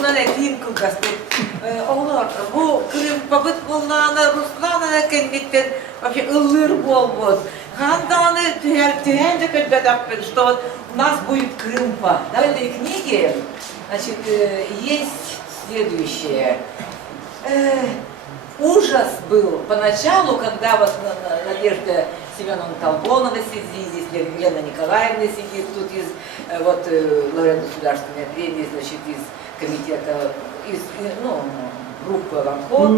Ondan etin kılgastı. Oğlar, bu Kırım babıt bulnağına, Ruslan'a kendikten вообще ыллыр болбот. Канданı тühen de когда так, что вот у нас будет Крымпа. Да, в этой книге, значит, есть следующее. Ужас был поначалу, когда вот Надежда Семеновна Толбонова сидит здесь, Елена Николаевна сидит тут из вот лауреат государственной премии, значит, из комитета, из, ну, группы «Аванход».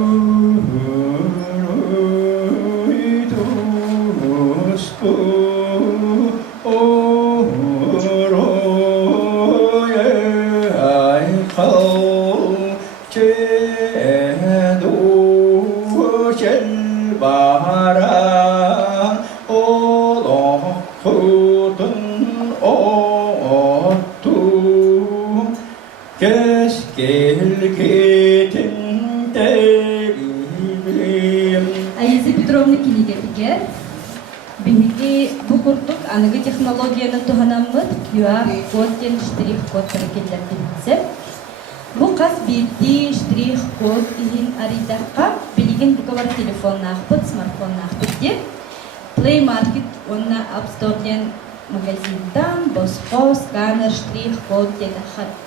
Аиза Петровна кинигетиге биһиги бу курдук аныгы технологияны туһанаммыт QR код ден штрих код таракеллердинсе бу кас бирди штрих код иһин аридакка билигин бугавар телефоннаахпыт смартфоннаахпыт деп Play Market онна App Store ден магазиндан боско сканер штрих код ден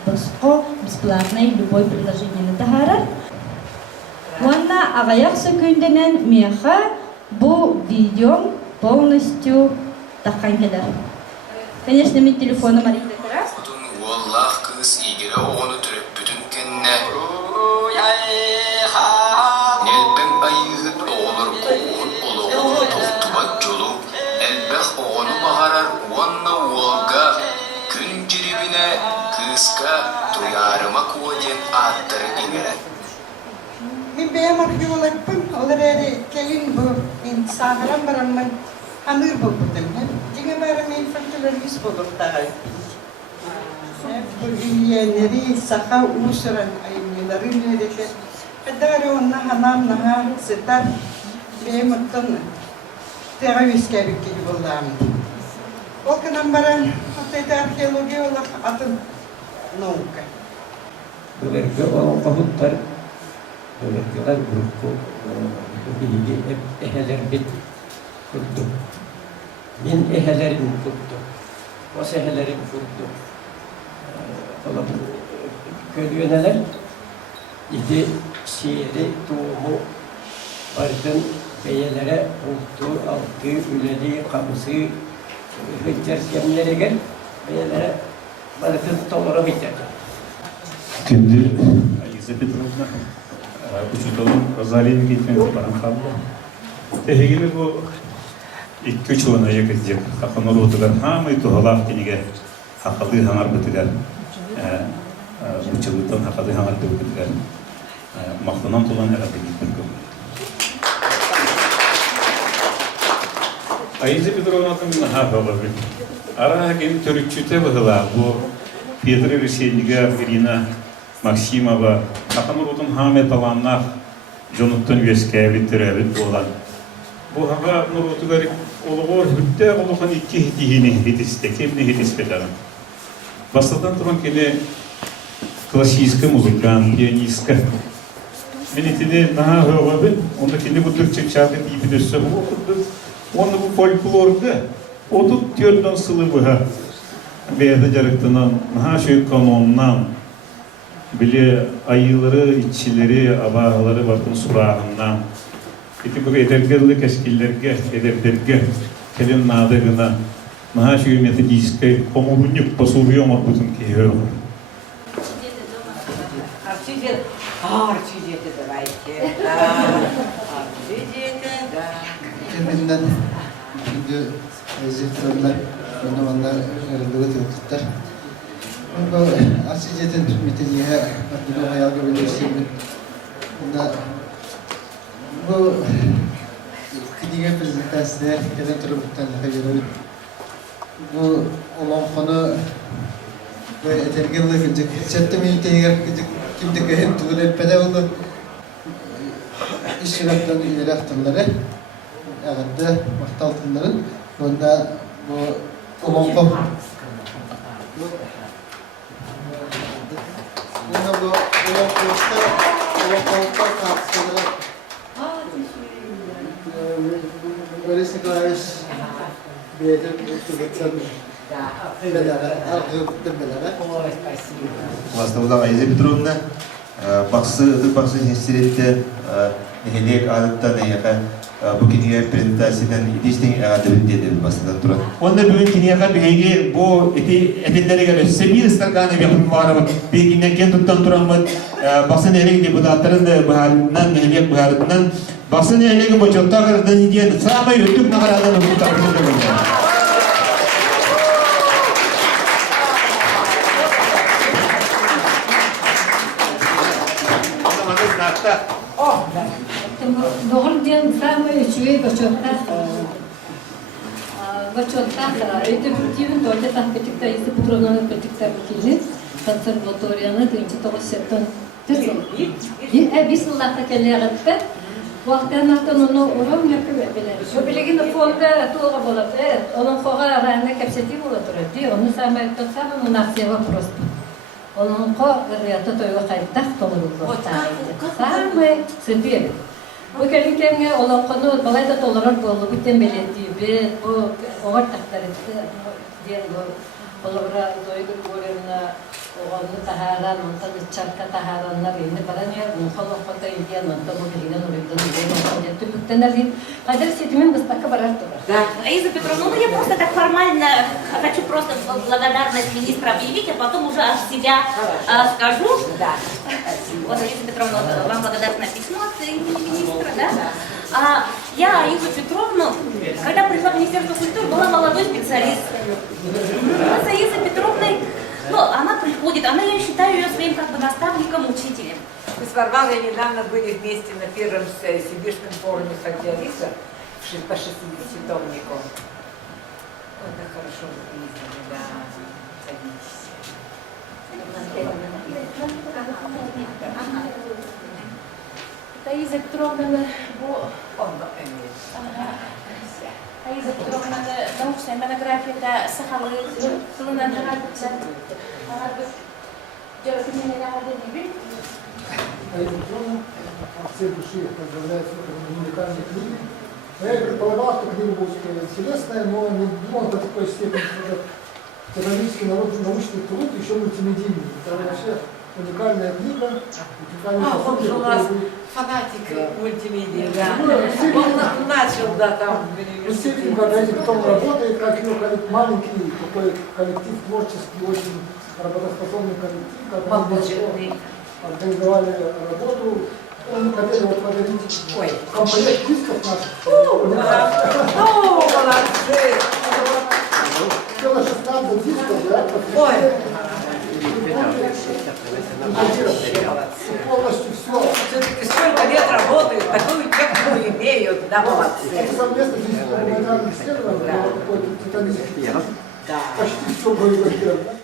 боско бесплатный любой приложение тахарар. Онна агаяк сөкүнденен меха бу видео полностью таккан келер. Конечно, мен телефоным арийда тарас. Wallah kız igire oğunu türüp bütün kenne. Elben ayıgıt olur oğun oluğunu toltubat jolu. Elbek oğunu bağarar onna oğulga. Gün ciribine kızka duyarıma koyden attırı igire. Min beğenmek yolakpın, oları kelin bu, min sağlam baranman anır bu budum. Dine barım infantilerimiz bulur daha. Bu ilyenleri saha usuran ayımları nedekler. Kadar onna hanam naha setar beğenmekten terörist gibi buldum. O kadar baran, hatta arkeoloji olarak atın nauka. Böylece o kabutlar Böylelikler grubu bilgi eheler bit kurdu. Min ehelerin kurdu. O sehelerin kurdu. Ola bu köylüyeneler idi şiiri doğumu ardın beyelere oldu, altı, üleli, kapısı hıccar gemlere gel beyelere ardın doğru hıccar. Şimdi Ayize Petrovna Uçutalım, Rozali'ye gitmemiz baran kaldı. Tehegili bu iki çoğuna yakıcık. Hakanlar otular, hamı tuhalaf dinige hakalı hangar bitiler. Bu çığlıktan hakalı hangar bitiler. Mahtanan tulan herhalde gitmek. Ayize Petrovna'nın hafı olabilir. Ara hakim törükçüte bakıla bu Pedro Решеннига, Ирина Максимова, Хаканурудун Хамет Аланнах, Жонуттан Вескевит Теревит olan. Bu hava Nurutugар олугор хүтте олухан икки хитихини хитисте, кемни хитиспетарын. Бастадан туран кене классическая музыкант, пианистка. Мен итини наха хөвабын, онда кене bu Türkçe çalgı deyip össe bu okudu. Onu bu folklorda, odu törden sılı buha. Beyde jarıktınan, naha şu kanondan, bile ayıları, iççileri, abağaları bakın surağından. İti bu edergerlik eskillerge, edergerge, kelin nadırına, naha şu ümeti dizke, komurunyuk pasuruyor mu bütün keyhör. Арчидети давайте. Арчидети, да. Kendinden şimdi zifirler, onlar yarıldığı tuttular. Bu Asiye'den miteliğe Abdülhamid hayal göbeği bu kıdiğe prezentasyonlar gelen taraftan hayırlı. Bu olan konu ve etergirli gidecek. Çetten miteliğe gidecek. Kimde kahin tuğlar pedavulu işçilerden ileri aktarları. Ağırda mahtaltınların bunda bu olan konu Bunda bu Holokost'a katılımcıları Boris Nikolaevich Bey'de oturduğu Властовуда Айза Петровна, бақсы хессереттен, нехелек адытта наяқа бүкінеге презентациядан идештен ағадырын деді басыдан тұрады. Онда бүгін кенеға бігеге бұл әтелдеріге сөбір старғаны бекін мағарабы бейгінен кен тұттан тұрамын бақсын әлегі депутаттарында бұхарынан, нехелек бұхарынан бақсын әлегі бұл жоттағырдан еден самай өттік мағарадан ұмытағырында болды. Doğru diyen samı üçüye başotta. Başotta eğitimcinin doğru tahpetikte ise Petrovna'nın petikte bakili. Konservatoriyanın birinci tavsiyetten tezim. Bir yıllarda kelleğette vaktiyanlardan onu oram yapabilir. Şu bilgin fonda tuğra bulup, onun foğa rağına kapseti bulup. Onu samı ettirsem onun aksiyeva prosper. Onun riyata toyga kayıttak toluru Samı sebebi. Bu kelinkenге олоққону балайда толорор болу бүтен белетиби bu оғар тақтарытты ден bu олора дойгур борена оғанны тахаран онтан ичарка тахараннар ени барания мухолоққота илген онтан bu келген урыйдан илген онтан түбүктенер дейін қадір сетімен быстаққа барар тұр. Иза Петровна, ну я просто так формально хочу просто благодарность министра объявить, а потом уже от себя скажу. Да. Вот, Иза Петровна, вам благодарное письмо от имени министра, да? Я, Изу Петровну, когда пришла в Министерство культуры, была молодой специалист. Мы за Изой Петровной, ну, она приходит, я считаю ее своим как бы наставником, учителем. Мы с Варварой недавно были вместе на первом сибирском форуме социалистов по 60-томнику. Это хорошо записано, да. Иза Петровна, Иза Петровна, научная монография Сахалы, Сылынан Харабица, все души поздравляют с уникальной книгой. Я предполагал, что книга будет интересная, но не думал до такой степени, что это террористический научный труд, еще мультимедийный. Это вообще уникальная книга, уникальный Он же у нас фанатик мультимедиа, да. Он начал, да, там. Действительно, когда потом работает, как маленький такой коллектив, творческий, очень работоспособный коллектив, который организовали работу. Он хотел вот подарить комплект дисков наших. Молодцы! Целых 16 дисков, да? Ой! Полностью все. Все-таки сколько лет работают, такую технику имеют, да, молодцы. Это совместно с гуманитарным исследованием, какой-то титанический. Почти все было сделано.